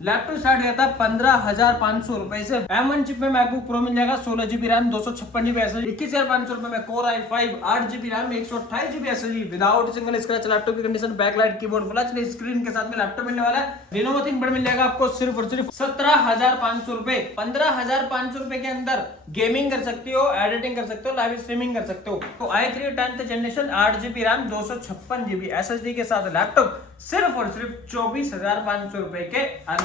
Laptop start किया था 15,500 रुपए से। M1 चिप में मैकबुक प्रो मिल जाएगा 16 GB रैम 256 GB SSD, 21,500 में core i5 8 GB RAM 128 GB SSD without single scratch. Laptop की condition backlight keyboard full HD screen के साथ में लैपटॉप मिलने वाला है। Lenovo ThinkPad मिल जाएगा आपको सिर्फ और सिर्फ 17,500 रुपए। 15,500 रुपए के अंदर गेमिंग कर सकते हो, एडिटिंग कर सकते हो, लाइव स्ट्रीमिंग कर सकते हो। तो i3 10th generation 8 GB RAM 256 GB SSD के साथ लैपटॉप सिर्फ और सिर्फ 24,500 रुपए के अंदर।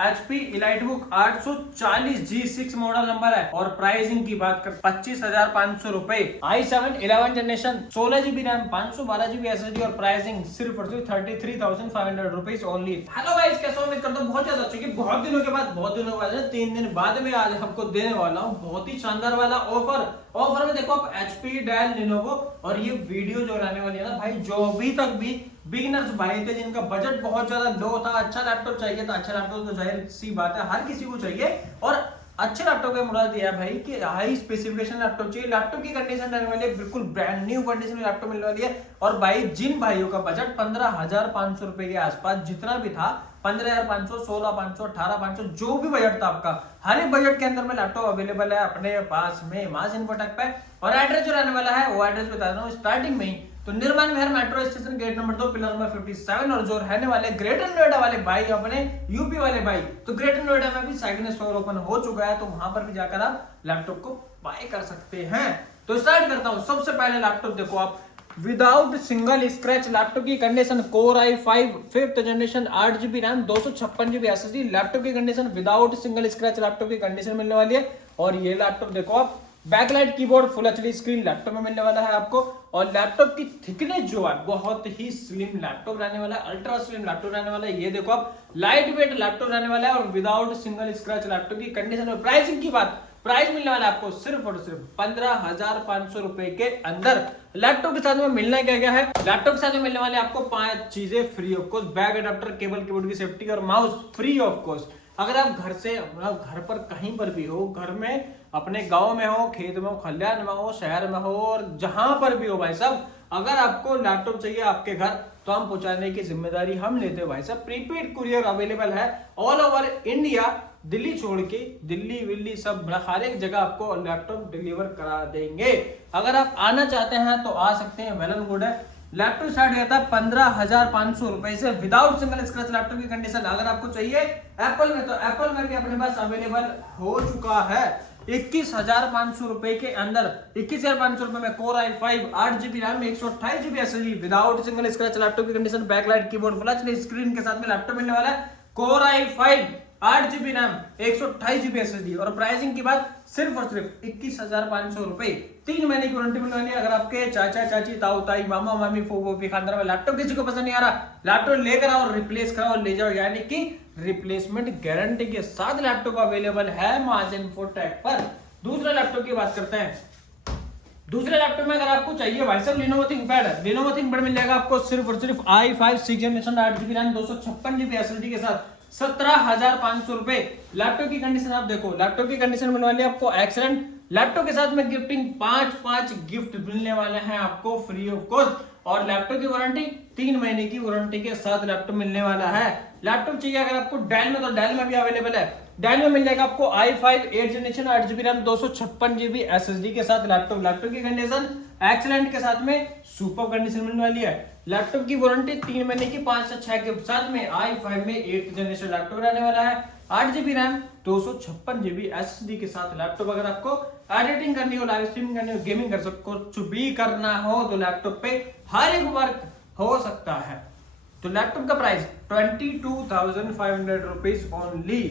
HP EliteBook 840 G6 model number है और प्राइसिंग की बात कर 25,500 रुपए। i7 11 generation 16 GB RAM 512 GB SSD और प्राइसिंग सिर्फ और सिर्फ 33,500 रुपीज ओनली। हेलो गाइस, कैसे हो? उम्मीद करता हूँ बहुत ज्यादा अच्छे कि बहुत दिनों के बाद 3 दिन बाद में आज आपको देने वाला हूँ बहुत ही शानदार वाला ऑफर में देखो आप HP, Dell, Lenovo और ये वीडियो जो रहने वाली है ना भाई, जो अभी तक भी बिगिनर्स भाई थे जिनका बजट बहुत ज्यादा लो था, अच्छा लैपटॉप चाहिए था। अच्छा लैपटॉप तो जाहिर सी बात है हर किसी को चाहिए और अच्छे लैपटॉप का मुराद दिया भाई कि हाई स्पेसिफिकेशन लैपटॉप चाहिए। लैपटॉप की कंडीशन रहने वाली है बिल्कुल ब्रांड न्यू कंडीशन में लैपटॉप मिलने वाली है। और भाई जिन भाइयों का बजट 15,500 रुपए के आसपास जितना भी था, 15,500, 16,500, 18,500 जो भी बजट था आपका, हर एक बजट के अंदर में लैपटॉप अवेलेबल है अपने पास में मास इन्फोटेक पे। और एड्रेस जो रहने वाला है वो एड्रेस बता रहा हूँ स्टार्टिंग में ही। तो Nirman Vihar metro station gate number 2 pillar number 57। और जो रहने वाले ग्रेटर नोएडा वाले भाई, अपने यूपी वाले भाई, तो ग्रेटर नोएडा में भी सेकंड स्टोर ओपन हो चुका है, तो वहां पर भी जाकर आप लैपटॉप को बाय कर सकते हैं। तो स्टार्ट करता हूं। सबसे पहले लैपटॉप देखो आप, विदाउट सिंगल स्क्रैच लैपटॉप की condition, core i5 5th generation 8 GB RAM 256 GB SSD। Laptop की condition without single scratch laptop की कंडीशन मिलने वाली है। और ये लैपटॉप देखो आप, backlight keyboard full HD screen laptop में मिलने वाला है आपको। और लैपटॉप की थिकनेस जो है बहुत ही स्लिम लैपटॉप रहने वाला है, अल्ट्रा स्लिम लैपटॉप रहने वाला है। ये देखो आप, लाइट वेट लैपटॉप रहने वाला है और विदाउट सिंगल स्क्रैच लैपटॉप की कंडीशन। और प्राइसिंग की बात, प्राइस मिलने वाला है आपको सिर्फ और सिर्फ 15,500 रुपए के अंदर। लैपटॉप के साथ में मिलना क्या क्या है? लैपटॉप के साथ में मिलने वाले आपको 5 चीजें free of cost. Bag adapter, cable, keyboard की सेफ्टी और माउस फ्री ऑफ कॉस्ट। अगर आप घर से, घर पर कहीं पर भी हो, घर में अपने गांव में हो, खेत में हो, खलिहान में हो, शहर में हो, और जहां पर भी हो भाई साहब, अगर आपको लैपटॉप चाहिए आपके घर तो हम पहुंचाने की जिम्मेदारी हम लेते हैं भाई साहब। प्रीपेड कुरियर अवेलेबल है ऑल ओवर इंडिया। दिल्ली छोड़ के दिल्ली विल्ली सब हर एक जगह आपको लैपटॉप डिलीवर करा देंगे। अगर आप आना चाहते हैं तो आ सकते हैं, वेल एंड गुड है। लैपटॉप स्टार्ट किया था 15,500 रुपए से विदाउट सिंगल स्क्रैच लैपटॉप की कंडीशन। अगर आपको चाहिए एप्पल में, तो एप्पल में भी अपने पास अवेलेबल हो चुका है 21,500 रुपए के अंदर। 21,500 रुपए में core i5 8 GB RAM 128 GB SSD without single scratch laptop की condition, backlight keyboard full HD screen के साथ में लैपटॉप मिलने वाला है। Core i5 8 GB RAM 128 GB SSD और प्राइसिंग की बात सिर्फ और सिर्फ 21,500 रुपए। 3 महीने की वारंटी मिलने वाली है। अगर आपके चाचा चाची, ताऊ ताई, मामा मामी, फूफो फूफी खानदान में लैपटॉप किसी को पसंद नहीं आ रहा, लैपटॉप लेकर आओ, रिप्लेस कराओ और ले जाओ, यानी कि रिप्लेसमेंट गारंटी के साथ लैपटॉप अवेलेबल है मास इन्फोटेक पर। दूसरे लैपटॉप की बात करते हैं। दूसरे लैपटॉप में अगर आपको चाहिए भाई साहब Lenovo ThinkPad है। Lenovo ThinkPad मिल जाएगा आपको सिर्फ और सिर्फ i5 6th generation 8 GB RAM 256 GB SSD के साथ 17,500 रुपए। लैपटॉप की कंडीशन आप देखो, लैपटॉप की कंडीशन मिलने वाली है आपको एक्सीलेंट। लैपटॉप के साथ में गिफ्टिंग 5 गिफ्ट मिलने वाले हैं आपको फ्री ऑफ कॉस्ट। और लैपटॉप की वारंटी 3 महीने की वारंटी के साथ लैपटॉप मिलने वाला है। लैपटॉप चाहिए अगर आपको डेल में, तो डेल में भी अवेलेबल है। डेल में मिल जाएगा आपको i5 8th generation 8 GB RAM 256 GB SSD के साथ लैपटॉप। लैपटॉप की कंडीशन एक्सीलेंट के साथ में सुपर कंडीशन मिलने वाली है। लैपटॉप की वारंटी 3 महीने की 5 से 6 के साथ में i5 में 8th जनरेशन लैपटॉप रहने वाला है। 8 GB रैम 256 GB SSD के साथ लैपटॉप। अगर आपको एडिटिंग करनी हो, लाइव स्ट्रीमिंग करनी हो, गेमिंग कर सकते हो, कुछ भी करना हो तो लैपटॉप पे हर एक वर्क हो सकता है। तो लैपटॉप का प्राइस 22,500 रुपीज ओनली।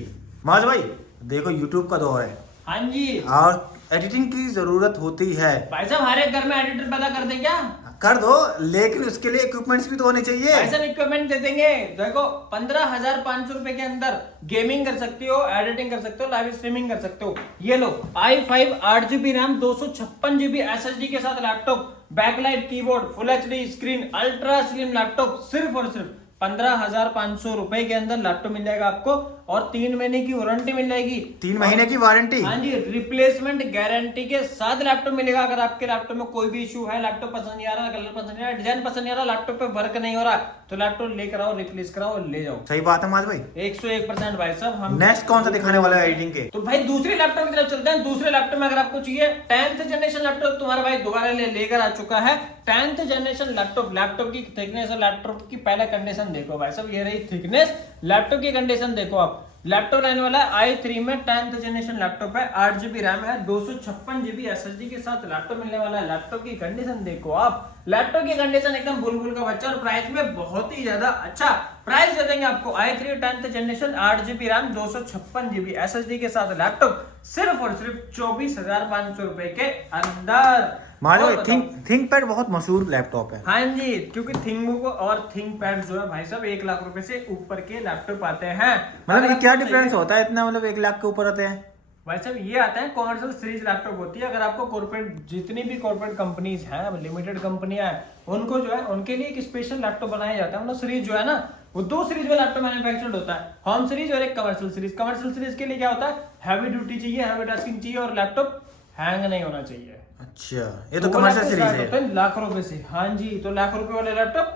माज भाई देखो यूट्यूब का दौर है। हाँ जी और एडिटिंग की जरूरत होती है। भाई साहब, हर एक घर में एडिटर पैदा कर दे क्या? कर दो, लेकिन उसके लिए इक्विपमेंट्स भी तो होने चाहिए। ऐसा इक्विपमेंट दे देंगे। देखो 15,500 रुपए के अंदर गेमिंग कर सकते हो, एडिटिंग कर सकते हो, लाइव स्ट्रीमिंग कर सकते हो। ये लो i5 8 GB RAM 256 GB SSD के साथ laptop, backlight keyboard, full HD screen, ultra slim laptop सिर्फ और सिर्फ 15,500 रुपए के अंदर लैपटॉप मिल जाएगा आपको और 3 महीने की वारंटी मिल जाएगी। 3 महीने की वारंटी? हाँ जी, रिप्लेसमेंट गारंटी के साथ लैपटॉप मिलेगा। अगर आपके लैपटॉप में कोई भी इशू है, लैपटॉप पसंद नहीं आ रहा, कलर पसंद नहीं आ रहा, डिजाइन पसंद नहीं आ रहा, लैपटॉप पे वर्क नहीं हो रहा, तो लैपटॉप लेकर आओ, रिप्लेस कराओ और ले जाओ। सही बात है माज भाई, 101% भाई साहब। हम नेक्स्ट कौन सा दिखाने वाला है एडिटिंग के? तो भाई दूसरे लैपटॉप की तरफ चलते हैं। दूसरे लैपटॉप में अगर आपको चाहिए 10th जनरेशन लैपटॉप, तुम्हारा भाई दोबारा लेकर आ चुका है 10th जनरेशन लैपटॉप। लैपटॉप की थिकनेस और लैपटॉप की पहला कंडीशन देखो भाई साहब, ये रही थिकनेस, लैपटॉप की कंडीशन देखो आप। लैपटॉप रहने वाला है i3 में 10th जनरेशन लैपटॉप है, 8GB रैम है, 256GB SSD के साथ लैपटॉप मिलने वाला है। लैपटॉप की कंडीशन देखो आप, लैपटॉप की कंडीशन एकदम बुलबुल का बच्चा और प्राइस में बहुत ही ज्यादा अच्छा प्राइस दे देंगे आपको। i3 10th generation 8GB RAM 256GB SSD के साथ लैपटॉप सिर्फ और सिर्फ 24,500 रुपए के अंदर। माज भाई थिंक पैड बहुत मशहूर लैपटॉप है। हाँ जी, क्योंकि थिंकबुक और थिंकपैड जो है भाई साहब 1 लाख रुपए से ऊपर के लैपटॉप आते हैं। मतलब ये क्या डिफरेंस होता है इतना, मतलब 1 लाख के ऊपर आते हैं? भाई साहब ये आता है कॉमर्शियल सीरीज लैपटॉप होती है। अगर आपको कॉर्पोरेट जितनी भी कॉर्पोरेट कंपनीज हैं, लिमिटेड कंपनियां हैं, उनको जो है उनके लिए एक स्पेशल लैपटॉप बनाया जाता है। मतलब सीरीज जो है ना, वो 2 सीरीज में लैपटॉप मैन्युफैक्चर्ड होता है, होम सीरीज और एक कमर्शियल सीरीज। कमर्शियल सीरीज के लिए क्या होता है, हैवी ड्यूटी चाहिए, हैवी टास्किंग चाहिए और लैपटॉप हैंग नहीं होना चाहिए। अच्छा, ये तो कमर्शियल सीरीज है। लाख रुपए से, हाँ जी, तो लाख रुपए वाले लैपटॉप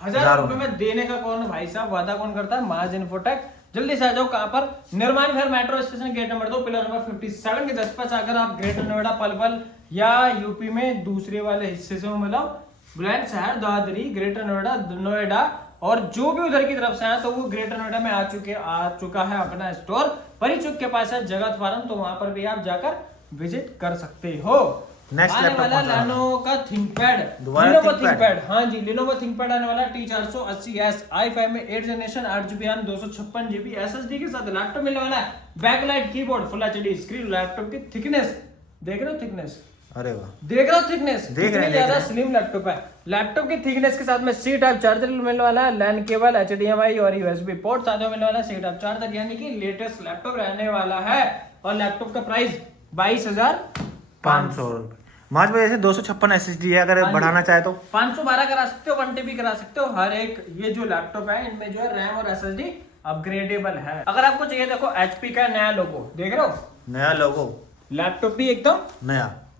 1000 रुपए में देने का कौन भाई साहब वादा कौन करता है? माज इन्फोटेक। जल्दी से आ जाओ, कहां पर? निर्माण घर metro station gate number 2 pillar number 57 के जस्ट पास आकर आप ग्रेटर नोएडा पलवल या यूपी में दूसरे वाले हिस्से से मतलब बुलंदशहर, दादरी, ग्रेटर नोएडा, नोएडा और जो भी उधर की तरफ से है, तो वो ग्रेटर नोएडा में आ चुका है अपना स्टोर परिचुक के पास है जगत फार्म, तो वहां पर भी आप जाकर विजिट कर सकते हो। नेक्स्ट लैपटॉप वाला लेनोवो का थिंकपैड, Lenovo थिंकपैड, हाँ जी, लेनोवो थिंकपैड आने वाला T480S i5 में 8 generation 8GB RAM 256GB SSD के साथ लैपटॉप मिलने वाला है। Backlight keyboard, full HD screen, laptop की थिकनेस देख रहे हो? थिकनेस, अरे वाह, देख रहे हो थिकनेस? देख रहे हैं, ज्यादा स्लिम लैपटॉप है। लैपटॉप की थिकनेस के साथ में C टाइप चार्जर मिलने वाला है, लैन केबल, HDMI और USB पोर्ट साथ में मिलने वाला है। C टाइप चार्जर यानी कि लेटेस्ट लैपटॉप रहने वाला है और लैपटॉप का प्राइस 22,500 रुपए। माज भाई ऐसे 256 SSD है, अगर बढ़ाना चाहे तो 512 करा सकते हो, 1 TB करा सकते हो। हर एक ये जो लैपटॉप है इनमें जो है रैम और SSD अपग्रेडेबल है। अगर आपको चाहिए देखो HP का नया लोगो देख रहे हो, नया लोगो, लैपटॉप भी एकदम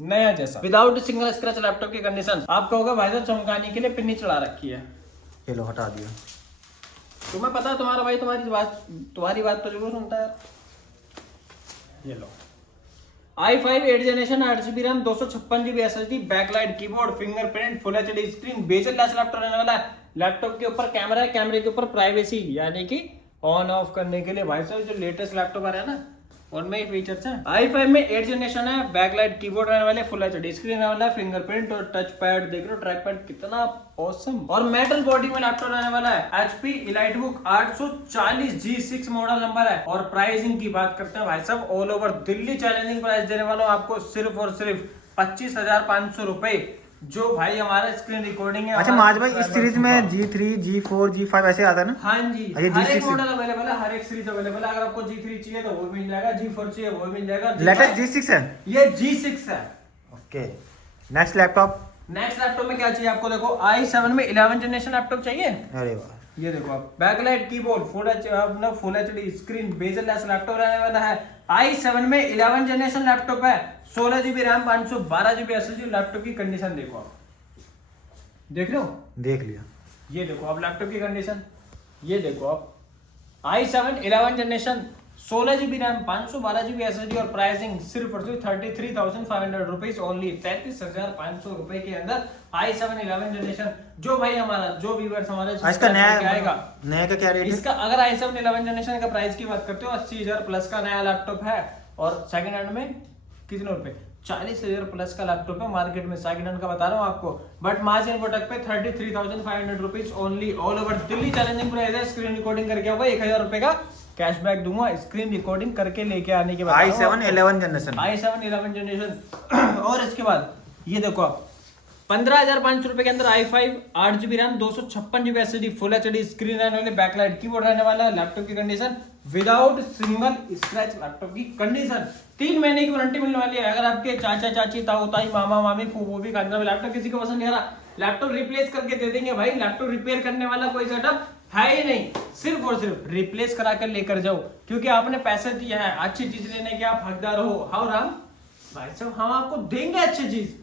नया जैसा, विदाउट सिंगल स्क्रैच लैपटॉप की कंडीशन। आपका होगा भाई साहब चमकाने के लिए पिन्नी चढ़ा रखी है, ये लो हटा दिया। तुम्हें पता है तुम्हारा भाई तुम्हारी बात तो जरूर सुनता है। ये लो i5 8 generation 8GB RAM 256GB SSD, backlight keyboard, fingerprint, full HD screen, bezel less laptop रहने वाला है। लैपटॉप के ऊपर कैमरा है, कैमरे के ऊपर प्राइवेसी यानी कि ऑन ऑफ करने के लिए भाई साहब जो लेटेस्ट लैपटॉप आ रहा है ना उनमें ही फीचर्स हैं। i5 में 8 जनरेशन है, बैकलाइट कीबोर्ड रहने वाले, फुल एचडी स्क्रीन रहने वाला है, फिंगरप्रिंट और टच पैड देख रहे हो, ट्रैक पैड कितना ऑसम और मेटल बॉडी में लैपटॉप रहने वाला है। HP EliteBook 840 G6 model number है और प्राइसिंग की बात करते हैं भाई साहब all over Delhi challenging price देने वाला हूं आपको सिर्फ और सिर्फ 25,500 रुपए, जो भाई हमारा स्क्रीन रिकॉर्डिंग है। अच्छा माज भाई, इस सीरीज में G3, G4, G5 ऐसे आता है ना? हाँ जी, ये हर एक G6 मॉडल अवेलेबल है, हर एक सीरीज अवेलेबल है। अगर आपको G3 चाहिए तो वो मिल जाएगा, G4 चाहिए वो मिल जाएगा। लेटेस्ट G6 है, ये G6 है। ओके, नेक्स्ट लैपटॉप में क्या चाहिए आपको? देखो i7 में 11 जनरेशन लैपटॉप चाहिए। अरे वाह, ये देखो आप, backlight keyboard, full HD screen, bezel less laptop रहने वाला है। i7 में 11 जनरेशन लैपटॉप है, 16GB RAM 512GB SSD। Laptop की कंडीशन देखो आप, देख रहे हो? देख लिया। ये देखो आप लैपटॉप की कंडीशन, ये देखो आप i7 11 generation 16GB RAM 512GB SSD और प्राइसिंग सिर्फ और सिर्फ 33,500 रुपीज ओनली, 33,500 रुपए के अंदर i7 11 जनरेशन। जो भाई हमारा जो व्यूअर्स हमारे इसका नया का क्या रेट है? इसका अगर i7 11 जनरेशन का प्राइस की बात करते हो 80,000 प्लस का नया लैपटॉप है और सेकंड हैंड में कितने रुपए? 40,000 प्लस का लैपटॉप है मार्केट में, सेकंड हैंड का बता रहा हूँ आपको। बट माज इन्फोटेक पे 33,500 rupees only, all over Delhi challenging price है। स्क्रीन रिकॉर्डिंग करके होगा 1,000 रुपए का कैशबैक दूंगा, स्क्रीन रिकॉर्डिंग करके लेके आने के बाद। i7 11 जनरेशन, i7 11 जनरेशन और इसके बाद ये देखो आप 15,500 रुपए के अंदर i5 8GB RAM 256GB SSD, full HD screen रहने वाले, बैकलाइट कीबोर्ड रहने वाला, लैपटॉप की condition without single scratch laptop की कंडीशन, 3 महीने की वारंटी मिलने वाली है। अगर आपके चाचा चाची ताऊ ताई मामा मामी फूफू भी खाना लैपटॉप किसी को पसंद नहीं आ रहा, लैपटॉप रिप्लेस करके दे देंगे भाई। लैपटॉप रिपेयर करने वाला कोई सेटअप है ही नहीं, सिर्फ और सिर्फ रिप्लेस करा कर लेकर जाओ, क्योंकि आपने पैसे दिए हैं अच्छी चीज लेने के, आप हकदार हो। हाउ राम भाई साहब, हम आपको देंगे अच्छी चीज,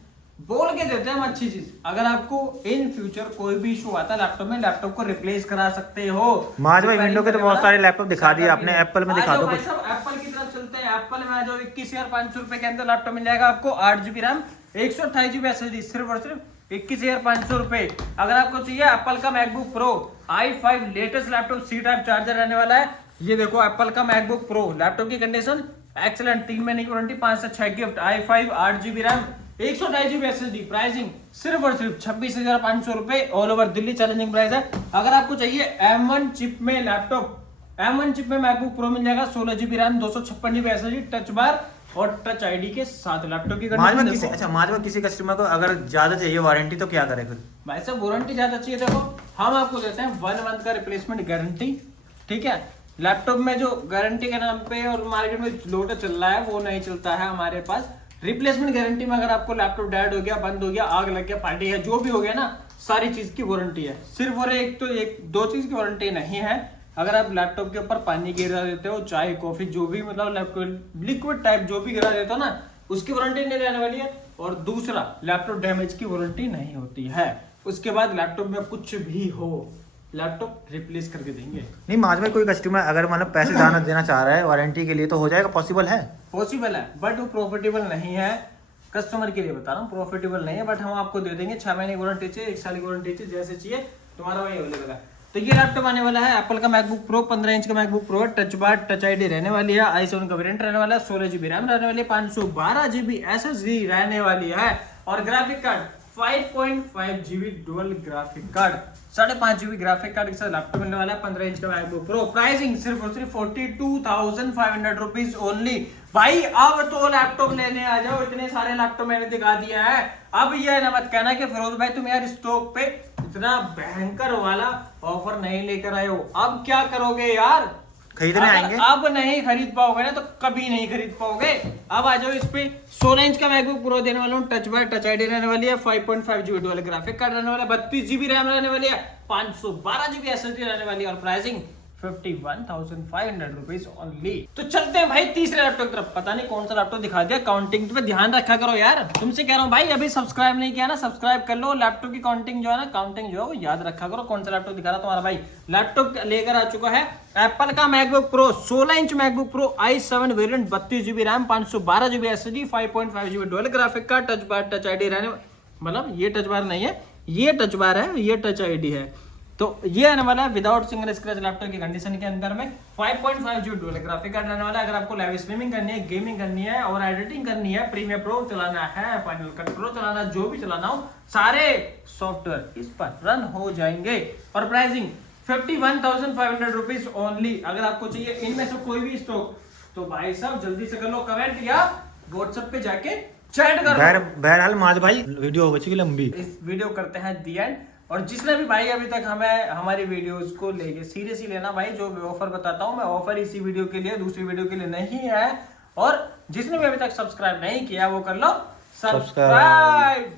बोल के देते हैं हम अच्छी चीज। अगर आपको इन फ्यूचर कोई भी इशू आता है लैपटॉप में, लैपटॉप को रिप्लेस करा सकते हो। माज भाई विंडो के तो बहुत सारे लैपटॉप दिखा दिए आपने, एप्पल में दिखा दो कुछ। एप्पल की तरफ चलते हैं। एप्पल में आ जाओ, 21,500 रुपए के अंदर लैपटॉप मिल जाएगा आपको, 8GB रैम, 128GB SSD, सिर्फ और सिर्फ 21,500 रुपए। अगर आपको चाहिए एप्पल का MacBook Pro i5 latest laptop, C type charger रहने वाला है। ये देखो एप्पल का मैकबुक प्रो, लैपटॉप की कंडीशन एक्सीलेंट, 3 महीने की वारंटी, 5 से 6 gift, i5 8GB RAM, 128GB SSD, pricing सिर्फ और सिर्फ 26,500 रुपए, all over Delhi challenging price है। अगर आपको चाहिए M1 चिप में लैपटॉप, M1 चिप में मैकबुक प्रो मिल जाएगा, 16GB RAM, 256GB SSD, touch bar और टच आईडी के साथ। लैपटॉप की कंडीशन किसी कस्टमर को अगर ज्यादा चाहिए वारंटी तो क्या करे फिर? भाई साहब वारंटी ज्यादा चाहिए, देखो हम आपको देते हैं 1 मंथ का रिप्लेसमेंट गारंटी, ठीक है। लैपटॉप में जो गारंटी के नाम पे और मार्केट में लोटा चल रहा है वो नहीं चलता है हमारे पास। रिप्लेसमेंट गारंटी में अगर आपको लैपटॉप डेड हो गया, बंद हो गया, आग लग गया, पार्टी है, जो भी हो गया ना, सारी चीज की वारंटी है। सिर्फ और एक दो चीज की वारंटी नहीं है। अगर आप लैपटॉप के ऊपर पानी गिरा देते हो, चाय कॉफी जो भी मतलब लिक्विड टाइप जो भी गिरा देते हो ना, उसकी वारंटी नहीं रहने वाली है। और दूसरा, लैपटॉप डैमेज की वारंटी नहीं होती है। उसके बाद लैपटॉप में कुछ भी हो, लैपटॉप रिप्लेस करके देंगे। नहीं माज भाई, कोई कस्टमर अगर मतलब पैसे ज्यादा देना चाह रहा है वारंटी के लिए तो हो जाएगा, पॉसिबल है? पॉसिबल है, बट वो प्रॉफिटेबल नहीं है। कस्टमर के लिए बता रहा हूँ, प्रॉफिटेबल नहीं है, बट हम आपको दे देंगे 6 महीने की वारंटी चाहिए, 1 साल की वारंटी चाहिए, जैसे चाहिए तुम्हारा वही अवेलेबल है। तो ये लैपटॉप आने वाला है एप्पल का मैकबुक प्रो, 15 इंच का MacBook pro, touch bar touch ID रहने वाली है, i7 का वेरिएंट रहने वाला है, 16GB रैम रहने वाली है, 512GB SSD रहने वाली है, और graphic card 5.5GB dual graphic card, 5.5GB graphic card के साथ लैपटॉप मिलने वाला है, 15 इंच का मैकबुक प्रो। प्राइसिंग सिर्फ और सिर्फ 42,500 रुपीज ओनली। भाई अब तो लैपटॉप लेने आ जाओ, इतने सारे लैपटॉप मैंने दिखा दिया है। अब ये ना मत कहना कि फिरोज भाई तुम यार स्टॉक पे इतना भयंकर वाला ऑफर नहीं लेकर आए हो। अब क्या करोगे यार, खरीदने आएंगे? अब नहीं खरीद पाओगे ना तो कभी नहीं खरीद पाओगे। अब आ जाओ इस पे 16 इंच का मैकबुक प्रो देने वाला हूँ, टच बार टच आईडी रहने वाली है, 5.5GB डुअल ग्राफिक कार्ड रहने वाला है, 32GB रैम रहने वाली है, 512GB SSD रहने वाली है, और प्राइसिंग 51,500 रुपीज ओनली। तो चलते हैं भाई तीसरे लैपटॉप की तरफ। पता नहीं कौन सा लैपटॉप दिखा दिया, काउंटिंग पे ध्यान रखा करो यार, तुमसे कह रहा हूँ भाई, अभी सब्सक्राइब नहीं किया ना, सब्सक्राइब कर लो। लैपटॉप की काउंटिंग जो है ना, काउंटिंग जो है वो याद रखा करो। कौन सा लैपटॉप दिखा रहा तुम्हारा भाई? लैपटॉप लेकर आ चुका है एप्पल का MacBook pro, 16 inch MacBook pro, i7 variant, 32GB RAM, 512GB SSD, 5.5GB dual graphic card, touch bar touch ID रहने, मतलब ये टच बार नहीं है, ये टच बार है, ये टच आईडी है। तो ये आने वाला है विदाउट सिंगल स्क्रैच लैपटॉप की कंडीशन के अंदर में, 5.5GB डुअल ग्राफिक कार्ड रहने वाला है। अगर आपको लाइव स्ट्रीमिंग करनी है, गेमिंग करनी है और एडिटिंग करनी है, प्रीमियर प्रो चलाना है, फाइनल कट प्रो चलाना, जो भी चलाना हो, सारे सॉफ्टवेयर इस पर रन हो जाएंगे। और प्राइसिंग 51,500 रुपीज ओनली। अगर आपको चाहिए इनमें से कोई भी स्टॉक तो भाई साहब जल्दी से कर लो कमेंट या व्हाट्सएप पे जाके चैट करो। बहरहाल माज भाई वीडियो हो गई लंबी, इस वीडियो करते हैं दी एंड। और जिसने भी भाई अभी तक हमें हमारी वीडियोस को लेके सीरियसली लेना भाई, जो भी ऑफर बताता हूँ मैं, ऑफर इसी वीडियो के लिए, दूसरी वीडियो के लिए नहीं है। और जिसने भी अभी तक सब्सक्राइब नहीं किया वो कर लो सब्सक्राइब।